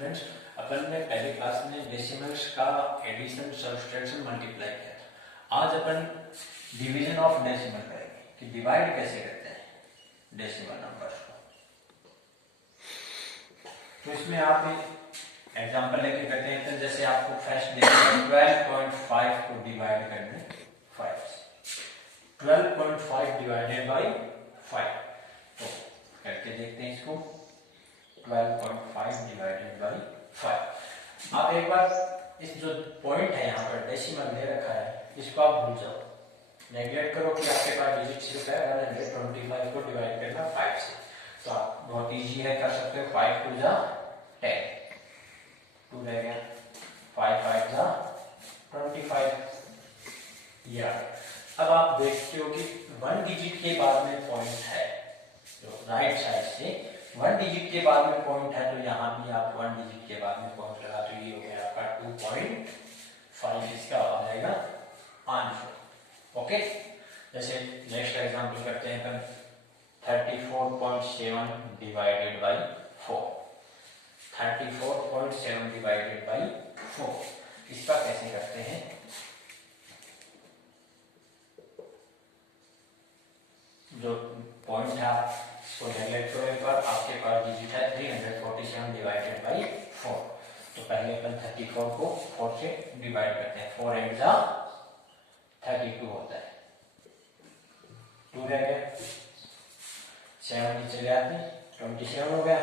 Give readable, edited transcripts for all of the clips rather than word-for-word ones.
Students, अपन ने पहले class में डेसिमल्स का एडिशन, सब्सट्रैक्शन, मल्टीप्लाई किया था। आज अपन डिवीजन ऑफ डेसिमल करेंगे कि डिवाइड कैसे करते हैं डेसिमल नंबर्स को। तो इसमें आप एक एग्जांपल लेके करते हैं। तो जैसे आपको फर्स्ट देखना है 12.5 को डिवाइड करने 5 से 12.5 डिवाइडेड बाई 5, तो करके देखते हैं इसको। 12.5 डिवाइडेड बाई 5। आप एक बार इस जो पॉइंट है यहाँ पर डेसिमल दे रखा है, इसको आप भूल जाओ, नेगलेक्ट करो कि आपके पास डिजिट सिर्फ है 125 को डिवाइड करना 5 से। तो आप बहुत इजी है, कर सकते हो। 5 टू जा 10, 2 रह गया, 5 5 जा 25। या अब आप देखते हो कि 1 डिजिट के बाद में पॉइंट है, जो राइट साइड से 1 डिजिट के बाद में पॉइंट है, तो यहाँ भी आप 1 डिजिट के बाद में पॉइंट लगा, तो ये हो गया आपका 2.5, इसका आ जाएगा आंसर। ओके, जैसे नेक्स्ट एग्जांपल करते हैं अपन 34.7 डिवाइडेड बाई 4। 34.7 डिवाइडेड बाई 4, इसका कैसे करते हैं। जो पॉइंट है इसको नेगलेक्ट करो एक बार, आपके पास डिजिट है 347 डिवाइडेड बाई 4। तो पहले अपन 34 को 4 से डिवाइड करते हैं। 4 8 जा 32 होता है, 2 रह गया, 7 नीचे ले आते 27 हो गया।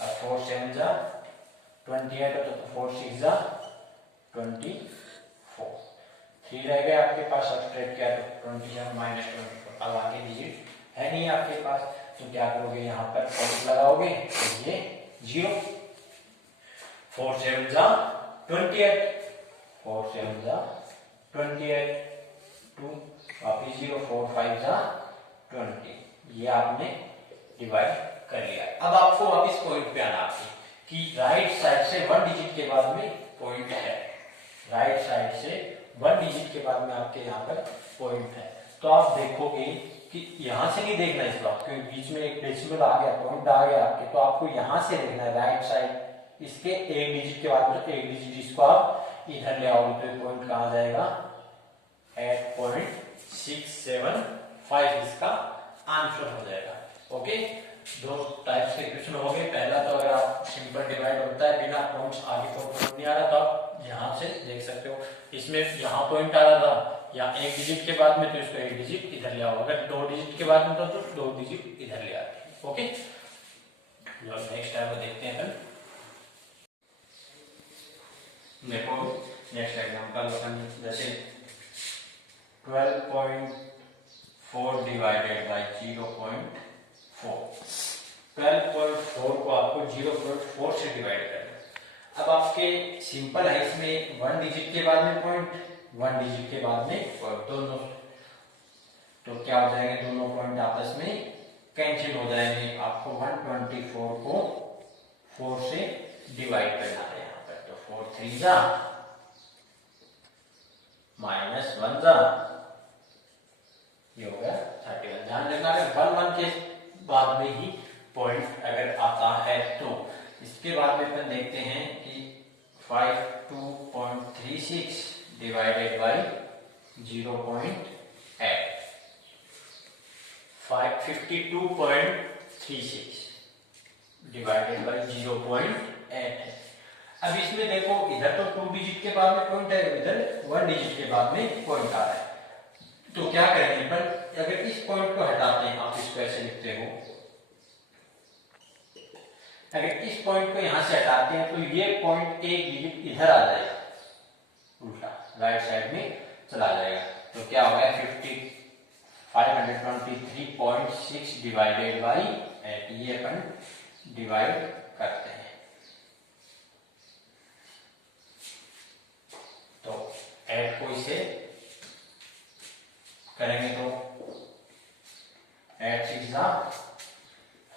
अब 4 7 जा 28 होता, तो 4 6 जा 24, 3 रह गया आपके पास। सब्ट्रैक्ट किया तो 27 माइनस 24। अब आगे डिजिट है नहीं आपके पास, तो क्या करोगे, यहाँ पर पॉइंट लगाओगे तो ये 0। 4 7 जा 28, 4 7 जा 28, 2 वापिस 0, 4 5 जा 20। ये आपने डिवाइड कर लिया। अब आपको वापिस पॉइंट पे आना आपकी कि राइट साइड से 1 डिजिट के बाद में पॉइंट है। राइट साइड से 1 डिजिट के बाद में आपके यहाँ पर पॉइंट है। तो आप देखोगे कि यहां से नहीं देखना इस बात, क्योंकि बीच में एक डेसिमल आ गया, पॉइंट आ गया आपके, तो आपको यहां से देखना है राइट साइड। इसके एक डिजिट के बाद में एक डिजिट इसको आप इधर ले आओगे, तो पॉइंट कहां जाएगा, 8.675 इसका आंसर हो जाएगा। ओके, दो टाइप्स के क्वेश्चन हो गए। पहला तो अगर आप सिंपल डिवाइड होता है बिना पॉइंट्स, आगे को पॉइंट नहीं आ रहा, तो आप यहाँ से देख सकते हो। इसमें यहाँ पॉइंट आ रहा था या एक डिजिट के बाद में, तो इसको एक डिजिट इधर ले आओ। अगर 2 डिजिट के बाद में तो 2 डिजिट इधर ले आते। ओके, जो नेक्स्ट है वो देखते हैं अपन। देखो नेक्स्ट एग्जांपल जैसे 12.4 डिवाइडेड बाई 0.4। 12.4 को आपको 0.4 से डिवाइड करना है। अब आपके सिंपल है, इसमें 1 डिजिट के बाद में पॉइंट, 1 डिजिट के बाद में पॉइंट, दोनों, तो क्या हो जाएंगे, दोनों पॉइंट आपस में कैंसिल हो जाएंगे। आपको 124 को 4 से डिवाइड करना है यहाँ पर। तो 4 3 जा माइनस 1 जा, ये हो गया 31। ध्यान रखना है 1 1 के बाद में ही पॉइंट अगर आता है तो। इसके बाद में अपन देखते हैं कि 52.36 डिवाइडेड बाई 0.8। 52.36 डिवाइडेड बाई 0.8 है। अब इसमें देखो, इधर तो 2 डिजिट के बाद में पॉइंट है, इधर 1 डिजिट के बाद में पॉइंट आ रहा है। तो क्या करेंगे पर, अगर इस पॉइंट को हटाते हैं, आप इसको ऐसे लिखते हो, अगर इस पॉइंट को यहां से हटाते हैं तो ये पॉइंट एक डिजिट इधर आ जाएगा, उल्टा राइट साइड में चला जाएगा। तो क्या हो गया 523.6 डिवाइडेड बाई 8। ये अपन डिवाइड करते हैं, तो 8 को इसे करेंगे तो 8 6 जा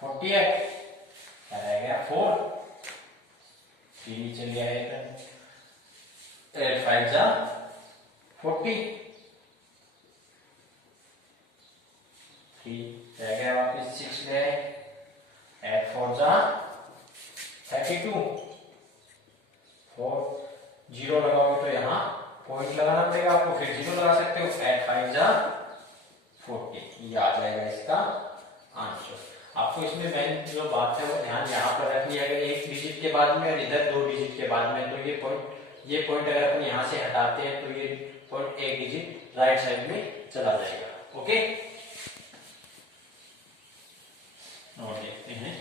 48, क्या रह गया 4, 3 नीचे ले आए, 8 5 जा 40, 3 रह गया, वापिस 6 ले आए, 8 4 जा 32, 4 जीरो लगाओगे तो यहाँ पॉइंट लगाना पड़ेगा आपको, फिर जीरो लगा सकते हो। 8 5 जा 40, ये आ जाएगा इसका आंसर। आपको इसमें मेन जो बात है वो ध्यान यहाँ पर रखनी है, अगर एक डिजिट के बाद में और इधर 2 डिजिट के बाद में, तो ये पॉइंट अगर अपन यहाँ से हटाते हैं तो ये पॉइंट एक डिजिट राइट साइड में चला जाएगा। ओके, और देखते हैं।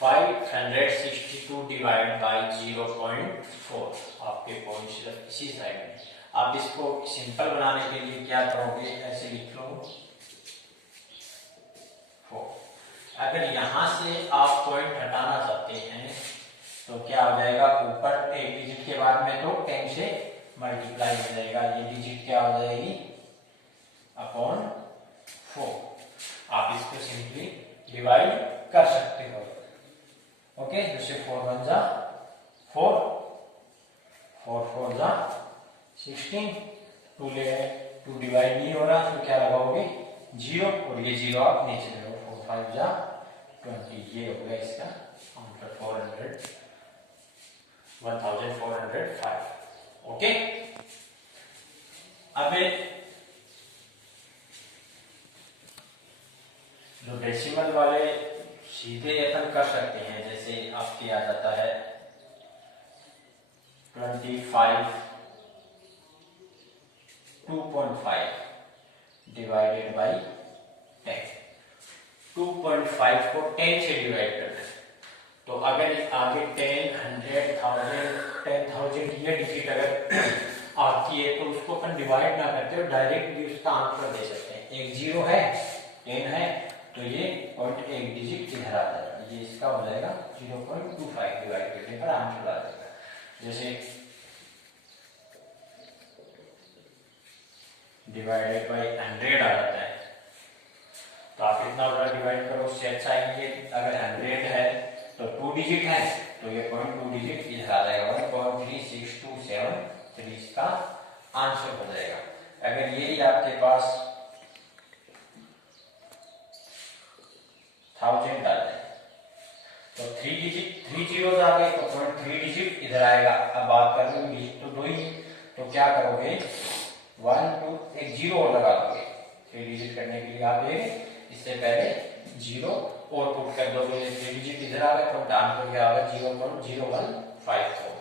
(562) डिवाइड बाई 0.4, आपके पॉइंट सिर्फ इसी साइड में। आप इसको सिंपल बनाने के लिए क्या करोगे, ऐसे लिख लो 4। अगर यहां से आप पॉइंट हटाना चाहते हैं तो क्या हो जाएगा, ऊपर एक डिजिट के बाद में तो 10 से मल्टीप्लाई हो जाएगा, ये डिजिट क्या हो जाएगी अपॉन 4। आप इसको सिंपली डिवाइड कर सकते हो। ओके, जैसे 4 1 जा 4, 4 4 जा 16, 2 ले 2 डिवाइड नहीं हो रहा तो क्या लगाओगे 0, और ये 0 आप नीचे लगाओ। 4 5 जा 20, ये हो गया इसका आंसर 1405। ओके, अब जो डेसिमल वाले सीधे अपन कर सकते हैं, जैसे आपके आ जाता है 25 2.5 डिवाइडेड बाई 10। 2.5 को 10 से डिवाइड करना है, तो अगर आगे 10 100 1000 10,000 ये डिजिट अगर आती है तो उसको अपन डिवाइड ना करते हो, डायरेक्ट भी उसका आंसर दे सकते हैं। एक 0 है 10 है तो ये पॉइंट एक डिजिट इधर आ जाएगा, ये इसका हो जाएगा 0.25 डिवाइड करने पर आंसर आ जाएगा। जैसे डिवाइडेड बाई 100 आ जाता है, तो आप इतना बड़ा डिवाइड करो, उससे अच्छा है ये अगर 100 है तो 2 डिजिट है तो ये 0.2 डिजिट इधर आ जाएगा, 1.36273 इसका आंसर हो जाएगा। अगर ये आपके पास 1000 आ जाए तो 3 डिजिट 3 जीरो आ गए तो 0.3 डिजिट इधर आएगा। अब बात कर रहे डिजिट तो 2 ही, तो क्या करोगे 1 2 एक 0 लगा दोगे। 3 डिजिट करने के लिए आप इससे पहले 0 और पुट कर दोगे, 3 डिजिट इधर आ गए तो आंसर क्या होगा 0.0154।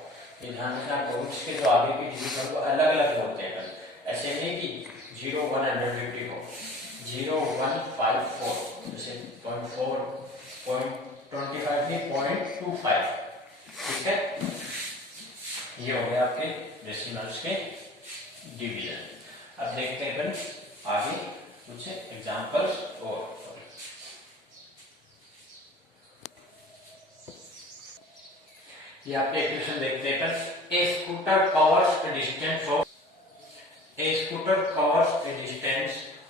ये ध्यान रखना, पॉइंट्स के जो आगे के डिजिट वो अलग अलग होते हैं, ऐसे नहीं कि 0 150 हो, 0154 जैसे 0.4 0.25 नहीं 0.25, ठीक है। ये हो गया आपके डेसिमल्स के डिवीजन। अब देखते हैं अपन आगे कुछ एग्जांपल्स और। ये आपके क्वेश्चन देखते हैं अपन। A scooter covers a distance of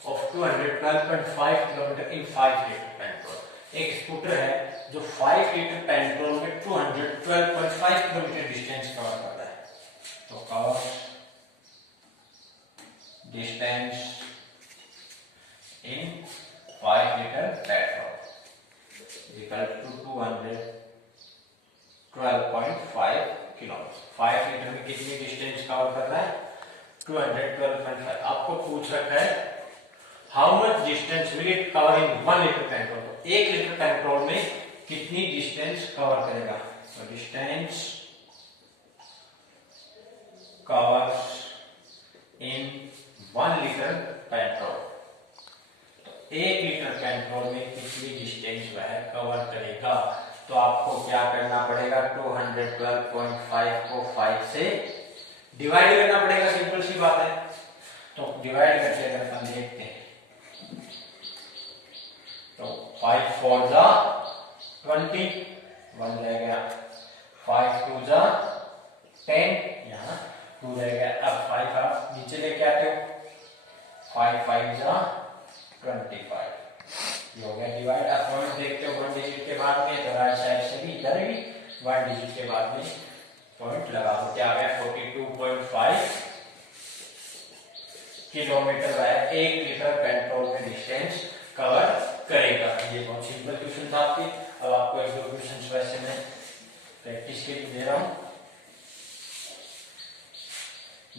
of 212.5 km in 5 litre petrol. एक स्कूटर है जो 5 लीटर पेट्रोल में 212.5 किलोमीटर डिस्टेंस कवर कर रहा है, तो cover distance in 5 litre petrol equal to 212.5 kilometre. 5 litre में कितनी डिस्टेंस कवर कर रहा है 212.5। आपको पूछ रखा है how much distance will it cover in 1 litre petrol, तो 1 लीटर पेट्रोल में कितनी डिस्टेंस कवर करेगा। तो डिस्टेंस कवर्स इन 1 लीटर पेट्रोल, तो 1 लीटर पेट्रोल में कितनी डिस्टेंस वह कवर करेगा। तो आपको क्या करना पड़ेगा 212.5 को 5 से डिवाइड करना पड़ेगा, सिंपल सी बात है। तो डिवाइड करके अगर हम देखते हैं तो 5 4 जा 20, 1 रह गया, 5 2 जा 10, यहाँ 2 रह गया। अब 5 आप नीचे लेके आते हो, 5 5 जा 25, ये हो गया डिवाइड। अब पॉइंट देखते हो 1 डिजिट के बाद में, तो राइट साइड से भी इधर भी 1 डिजिट के बाद में पॉइंट लगा दो, क्या आ गया 42.5 किलोमीटर बाय 1 मीटर पेट्रोल में डिस्टेंस कवर करेगा। ये बहुत सिंपल क्वेश्चन था आपके। अब आपको एक दो क्वेश्चन वैसे मैं प्रैक्टिस के लिए दे रहा हूं।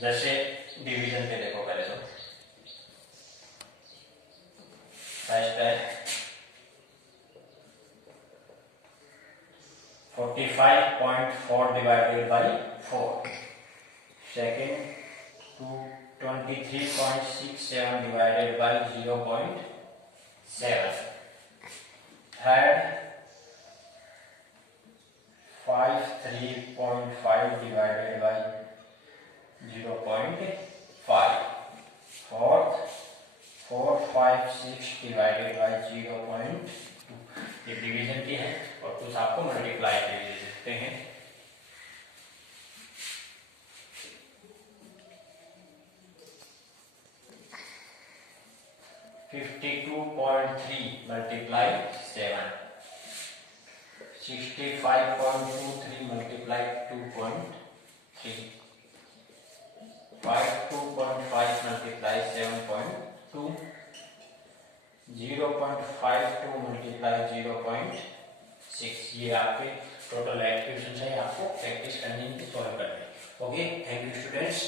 जैसे डिवीजन पे देखो पहले तो फर्स्ट है 45.4 divided by 4, second 23.67 divided by 0.7, third 53.5 divided by 0.5, fourth 456 divided by 0.2। ये डिवीजन की है और कुछ आपको मल्टीप्लाई के लिए देखते हैं। 52.3 multiply 7, 65.23 multiply 2.3, 52.5 multiply 7.2, 0.52 multiply 0.6। ये आपके टोटल क्वेश्चन है, आपको प्रैक्टिस करनी है, सॉल्व करने। Okay, thank you students.